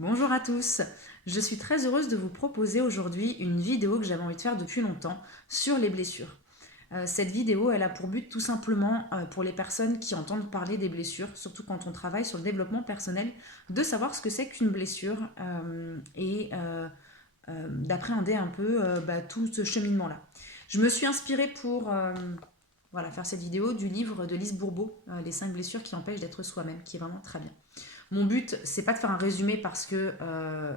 Bonjour à tous, je suis très heureuse de vous proposer aujourd'hui une vidéo que j'avais envie de faire depuis longtemps sur les blessures. Cette vidéo, elle a pour but tout simplement pour les personnes qui entendent parler des blessures, surtout quand on travaille sur le développement personnel, de savoir ce que c'est qu'une blessure et d'appréhender un peu tout ce cheminement-là. Je me suis inspirée pour faire cette vidéo du livre de Lise Bourbeau, Les 5 blessures qui empêchent d'être soi-même, qui est vraiment très bien. Mon but, c'est pas de faire un résumé parce que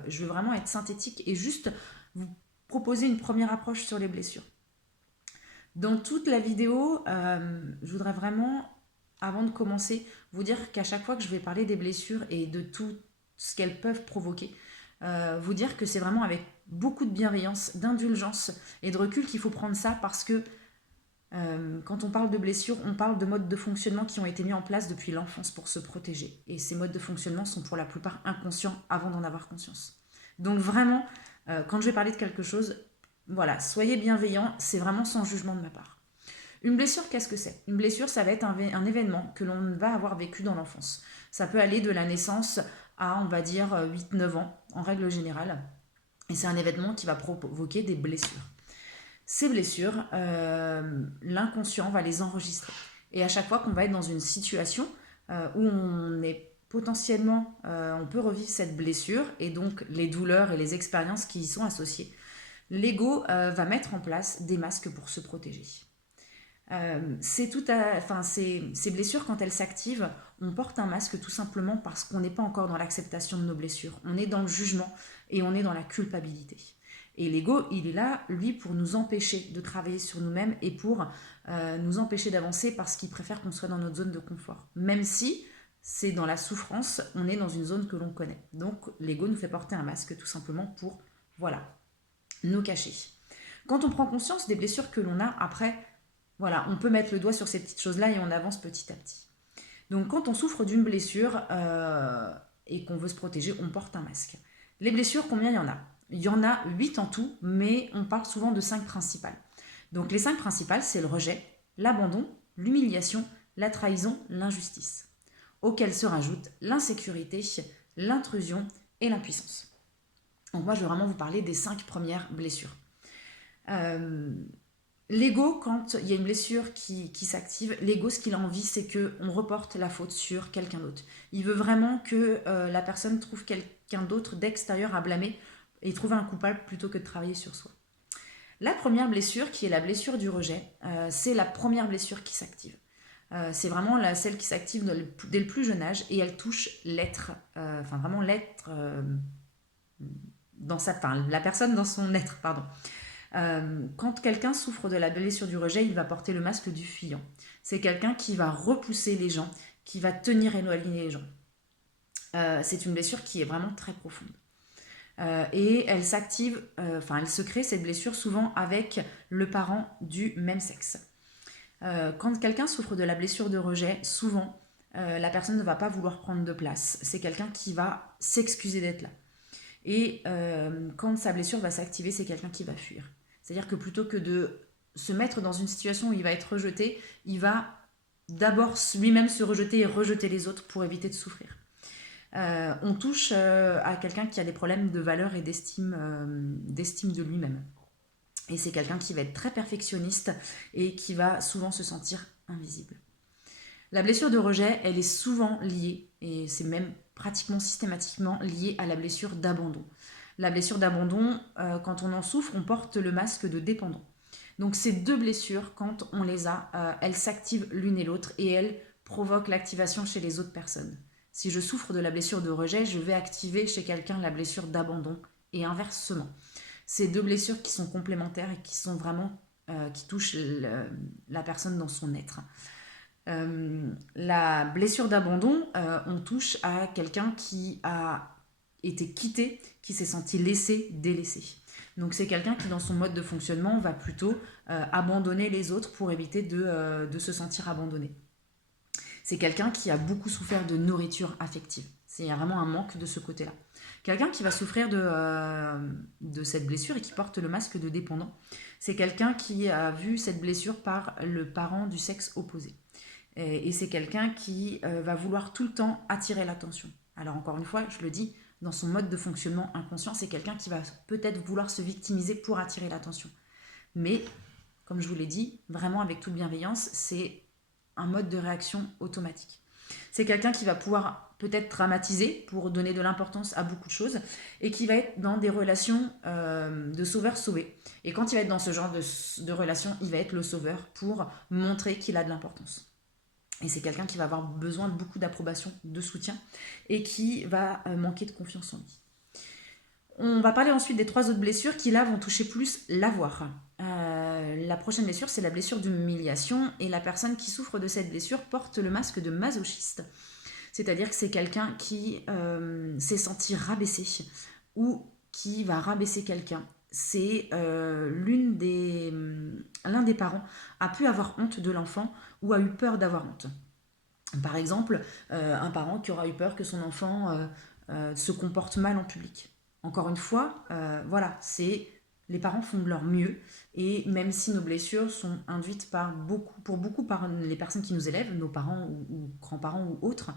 je veux vraiment être synthétique et juste vous proposer une première approche sur les blessures. Dans toute la vidéo, je voudrais vraiment, avant de commencer, vous dire qu'à chaque fois que je vais parler des blessures et de tout ce qu'elles peuvent provoquer, vous dire que c'est vraiment avec beaucoup de bienveillance, d'indulgence et de recul qu'il faut prendre ça parce que quand on parle de blessures, on parle de modes de fonctionnement qui ont été mis en place depuis l'enfance pour se protéger. Et ces modes de fonctionnement sont pour la plupart inconscients avant d'en avoir conscience. Donc vraiment, quand je vais parler de quelque chose, voilà, soyez bienveillants, c'est vraiment sans jugement de ma part. Une blessure, qu'est-ce que c'est? Une blessure, ça va être un événement que l'on va avoir vécu dans l'enfance. Ça peut aller de la naissance à, on va dire, 8-9 ans, en règle générale. Et c'est un événement qui va provoquer des blessures. Ces blessures, l'inconscient va les enregistrer. Et à chaque fois qu'on va être dans une situation où on est potentiellement, on peut revivre cette blessure et donc les douleurs et les expériences qui y sont associées, l'ego va mettre en place des masques pour se protéger. Ces blessures, quand elles s'activent, on porte un masque tout simplement parce qu'on n'est pas encore dans l'acceptation de nos blessures. On est dans le jugement et on est dans la culpabilité. Et l'ego, il est là, lui, pour nous empêcher de travailler sur nous-mêmes et pour nous empêcher d'avancer parce qu'il préfère qu'on soit dans notre zone de confort. Même si c'est dans la souffrance, on est dans une zone que l'on connaît. Donc l'ego nous fait porter un masque tout simplement pour, voilà, nous cacher. Quand on prend conscience des blessures que l'on a, après, voilà, on peut mettre le doigt sur ces petites choses-là et on avance petit à petit. Donc quand on souffre d'une blessure et qu'on veut se protéger, on porte un masque. Les blessures, combien il y en a? Il y en a 8 en tout, mais on parle souvent de 5 principales. Donc les 5 principales, c'est le rejet, l'abandon, l'humiliation, la trahison, l'injustice. Auxquelles se rajoutent l'insécurité, l'intrusion et l'impuissance. Donc moi, je vais vraiment vous parler des 5 premières blessures. L'ego, quand il y a une blessure qui s'active, l'ego, ce qu'il a envie, c'est qu'on reporte la faute sur quelqu'un d'autre. Il veut vraiment que la personne trouve quelqu'un d'autre d'extérieur à blâmer et trouver un coupable plutôt que de travailler sur soi. La première blessure, qui est la blessure du rejet, c'est la première blessure qui s'active. C'est vraiment celle qui s'active dès le plus jeune âge et elle touche l'être, vraiment l'être la personne dans son être, pardon. Quand quelqu'un souffre de la blessure du rejet, il va porter le masque du fuyant. C'est quelqu'un qui va repousser les gens, qui va tenir éloigner les gens. C'est une blessure qui est vraiment très profonde. Et elle s'active, elle se crée cette blessure souvent avec le parent du même sexe. Quand quelqu'un souffre de la blessure de rejet, souvent la personne ne va pas vouloir prendre de place. C'est quelqu'un qui va s'excuser d'être là. Et quand sa blessure va s'activer, c'est quelqu'un qui va fuir. C'est-à-dire que plutôt que de se mettre dans une situation où il va être rejeté, il va d'abord lui-même se rejeter et rejeter les autres pour éviter de souffrir. On touche à quelqu'un qui a des problèmes de valeur et d'estime de lui-même. Et c'est quelqu'un qui va être très perfectionniste et qui va souvent se sentir invisible. La blessure de rejet, elle est souvent liée, et c'est même pratiquement systématiquement lié à la blessure d'abandon. La blessure d'abandon, quand on en souffre, on porte le masque de dépendant. Donc ces deux blessures, quand on les a, elles s'activent l'une et l'autre et elles provoquent l'activation chez les autres personnes. Si je souffre de la blessure de rejet, je vais activer chez quelqu'un la blessure d'abandon et inversement. Ces deux blessures qui sont complémentaires et qui sont vraiment qui touchent la personne dans son être. La blessure d'abandon, on touche à quelqu'un qui a été quitté, qui s'est senti laissé, délaissé. Donc c'est quelqu'un qui dans son mode de fonctionnement va plutôt abandonner les autres pour éviter de se sentir abandonné. C'est quelqu'un qui a beaucoup souffert de nourriture affective. Il y a vraiment un manque de ce côté-là. Quelqu'un qui va souffrir de cette blessure et qui porte le masque de dépendant, c'est quelqu'un qui a vu cette blessure par le parent du sexe opposé. Et c'est quelqu'un qui va vouloir tout le temps attirer l'attention. Alors encore une fois, je le dis, dans son mode de fonctionnement inconscient, c'est quelqu'un qui va peut-être vouloir se victimiser pour attirer l'attention. Mais, comme je vous l'ai dit, vraiment avec toute bienveillance, c'est un mode de réaction automatique. C'est quelqu'un qui va pouvoir peut-être dramatiser pour donner de l'importance à beaucoup de choses et qui va être dans des relations de sauveur-sauvé. Et quand il va être dans ce genre de relation, il va être le sauveur pour montrer qu'il a de l'importance. Et c'est quelqu'un qui va avoir besoin de beaucoup d'approbation, de soutien et qui va manquer de confiance en lui. On va parler ensuite des 3 autres blessures qui là vont toucher plus l'avoir. La prochaine blessure, c'est la blessure d'humiliation et la personne qui souffre de cette blessure porte le masque de masochiste. C'est-à-dire que c'est quelqu'un qui s'est senti rabaissé ou qui va rabaisser quelqu'un. C'est l'un des parents a pu avoir honte de l'enfant ou a eu peur d'avoir honte. Par exemple, un parent qui aura eu peur que son enfant se comporte mal en public. Encore une fois, voilà, les parents font de leur mieux et même si nos blessures sont induites pour beaucoup par les personnes qui nous élèvent, nos parents ou grands-parents ou autres,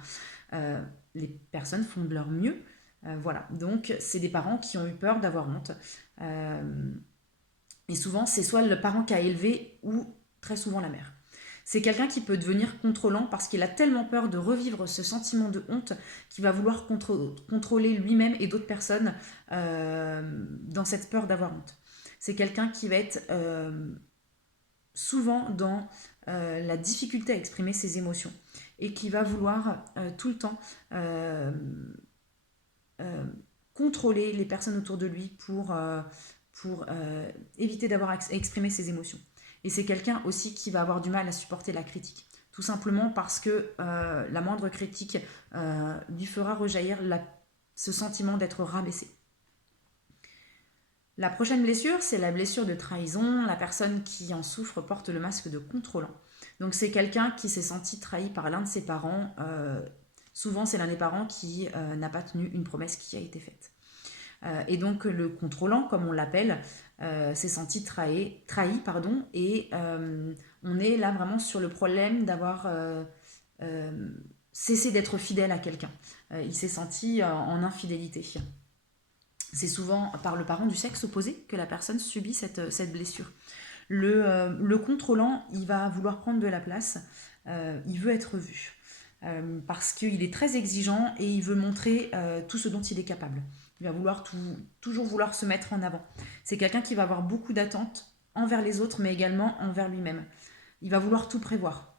les personnes font de leur mieux. Voilà, donc c'est des parents qui ont eu peur d'avoir honte. Et souvent, c'est soit le parent qui a élevé ou très souvent la mère. C'est quelqu'un qui peut devenir contrôlant parce qu'il a tellement peur de revivre ce sentiment de honte qu'il va vouloir contrôler lui-même et d'autres personnes dans cette peur d'avoir honte. C'est quelqu'un qui va être souvent dans la difficulté à exprimer ses émotions et qui va vouloir tout le temps contrôler les personnes autour de lui pour éviter d'avoir exprimé ses émotions. Et c'est quelqu'un aussi qui va avoir du mal à supporter la critique. Tout simplement parce que la moindre critique lui fera rejaillir ce sentiment d'être rabaissé. La prochaine blessure, c'est la blessure de trahison. La personne qui en souffre porte le masque de contrôlant. Donc c'est quelqu'un qui s'est senti trahi par l'un de ses parents. Souvent, c'est l'un des parents qui n'a pas tenu une promesse qui a été faite. Et donc le contrôlant, comme on l'appelle, s'est senti trahi, et on est là vraiment sur le problème d'avoir cessé d'être fidèle à quelqu'un. Il s'est senti en infidélité. C'est souvent par le parent du sexe opposé que la personne subit cette blessure. Le contrôlant, il va vouloir prendre de la place, il veut être vu. Parce qu'il est très exigeant et il veut montrer tout ce dont il est capable. Il va toujours vouloir se mettre en avant. C'est quelqu'un qui va avoir beaucoup d'attentes envers les autres, mais également envers lui-même. Il va vouloir tout prévoir,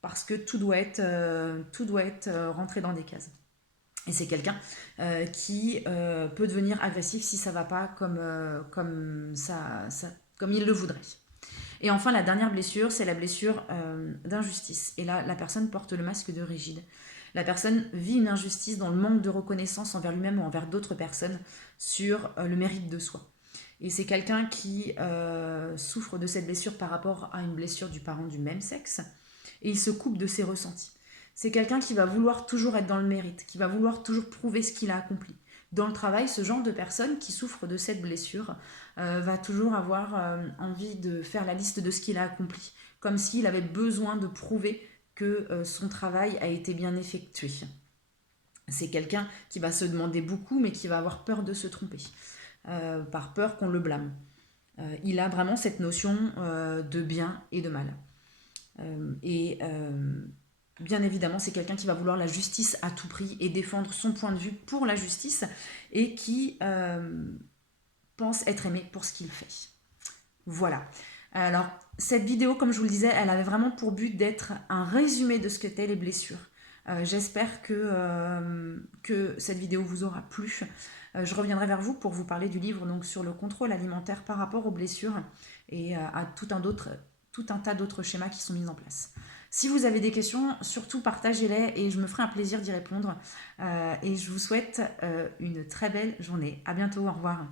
parce que tout doit être rentré dans des cases. Et c'est quelqu'un qui peut devenir agressif si ça ne va pas comme il le voudrait. Et enfin, la dernière blessure, c'est la blessure d'injustice. Et là, la personne porte le masque de rigide. La personne vit une injustice dans le manque de reconnaissance envers lui-même ou envers d'autres personnes sur le mérite de soi. Et c'est quelqu'un qui souffre de cette blessure par rapport à une blessure du parent du même sexe. Et il se coupe de ses ressentis. C'est quelqu'un qui va vouloir toujours être dans le mérite, qui va vouloir toujours prouver ce qu'il a accompli. Dans le travail, ce genre de personne qui souffre de cette blessure va toujours avoir envie de faire la liste de ce qu'il a accompli, comme s'il avait besoin de prouver que son travail a été bien effectué. C'est quelqu'un qui va se demander beaucoup, mais qui va avoir peur de se tromper, par peur qu'on le blâme. Il a vraiment cette notion de bien et de mal. Bien évidemment, c'est quelqu'un qui va vouloir la justice à tout prix et défendre son point de vue pour la justice et qui pense être aimé pour ce qu'il fait. Voilà. Alors, cette vidéo, comme je vous le disais, elle avait vraiment pour but d'être un résumé de ce qu'étaient les blessures. J'espère que cette vidéo vous aura plu. Je reviendrai vers vous pour vous parler du livre donc, sur le contrôle alimentaire par rapport aux blessures et à tout un tas d'autres schémas qui sont mis en place. Si vous avez des questions, surtout partagez-les et je me ferai un plaisir d'y répondre. Et je vous souhaite une très belle journée. À bientôt, au revoir.